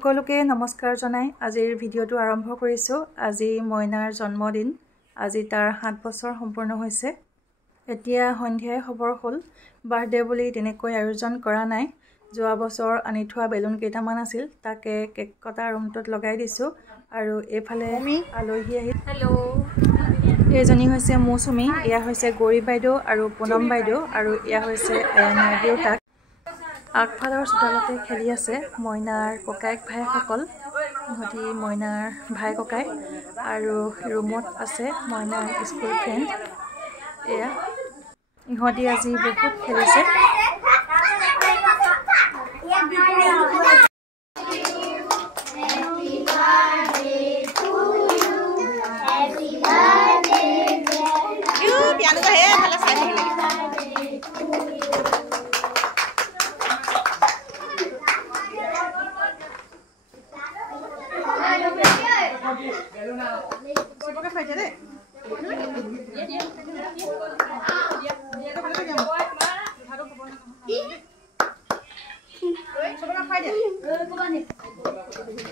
সকলোকে নমস্কাৰ জনাই আজিৰ ভিডিওটো আৰম্ভ কৰিছো। আজি মইনাৰ জন্মদিন। আজি তাৰ 7 বছৰ সম্পূৰ্ণ হৈছে। এতিয়া সন্ধিয়াই খবৰ হ'ল। বাৰ্থডে বুলি তেনেকৈ আয়োজন কৰা নাই। যোৱা বছৰ আনি থোৱা বেলুন কেইটামান আছিল, তাকে কেক কটা ৰুমটোত লগাই দিছো। আৰু এফালে আলহী আহি হেল্ল' এইজনী হৈছে মৌচুমী, এয়া হৈছে গৌৰী বাইদেউ আৰু পুনম বাইদেউ, আৰু এয়া হৈছে আয়ানাৰ দেউতাক। আগফালৰ চোতালতে খেলি আছে মইনাৰ ককায়েক ভাইসকল। ইহঁতি মইনাৰ ভাই ককাই, আৰু ৰুমত আছে মইনাৰ স্কুল ফ্ৰেণ্ড। এয়া ইহঁতি আজি বহুত খেলিছে।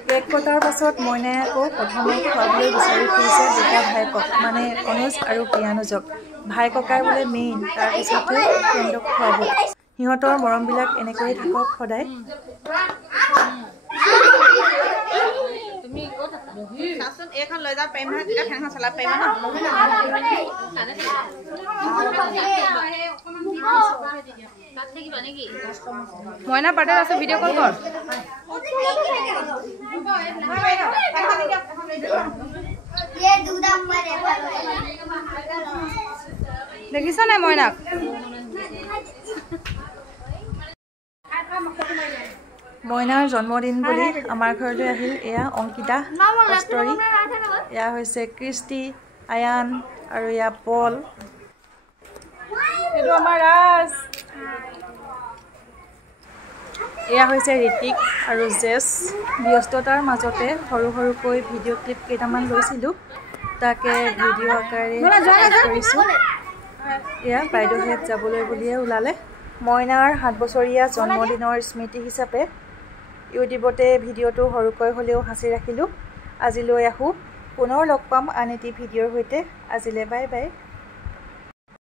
কেক কটাৰ পাছত মইনাই আকৌ প্ৰথমে খোৱাবলৈ বিচাৰি ফুৰিছে দুটা ভাইকক, মানে অনুজ আৰু প্ৰিয়ানুজক। ভাই ককাই বোলে মেইন, তাৰপিছতহে ফ্ৰেণ্ডক খুৱাব। সিহঁতৰ মৰমবিলাক এনেকৈয়ে থাকক সদায়। মইনা বাৰ্থডে আছে, ভিডিঅ' কল কৰ। দেখিছা নাই মইনাক? মইনাৰ জন্মদিন বুলি আমাৰ ঘৰলৈ আহিল এয়া অংকিতা, কষ্টৰী, এয়া হৈছে কৃষ্টি, আয়ান, আৰু এয়া পল। এইটো আমাৰ ৰাজ। এয়া হৈছে ঋতিক আৰু জেছ। ব্যস্ততাৰ মাজতে সৰু সৰুকৈ ভিডিঅ' ক্লিপ কেইটামান লৈছিলোঁ, তাকে ভিডিঅ' আকাৰে কৰিছোঁ। এয়া বাইদেউহেঁত যাবলৈ বুলিয়ে ওলালে। মইনাৰ 7 বছৰীয়া জন্মদিনৰ স্মৃতি হিচাপে ইউটিউবতে ভিডিঅ'টো সৰুকৈ হ'লেও সাঁচি ৰাখিলোঁ। আজিলৈ আহোঁ, পুনৰ লগ পাম আন এটি ভিডিঅ'ৰ সৈতে। আজিলৈ বাই বাই।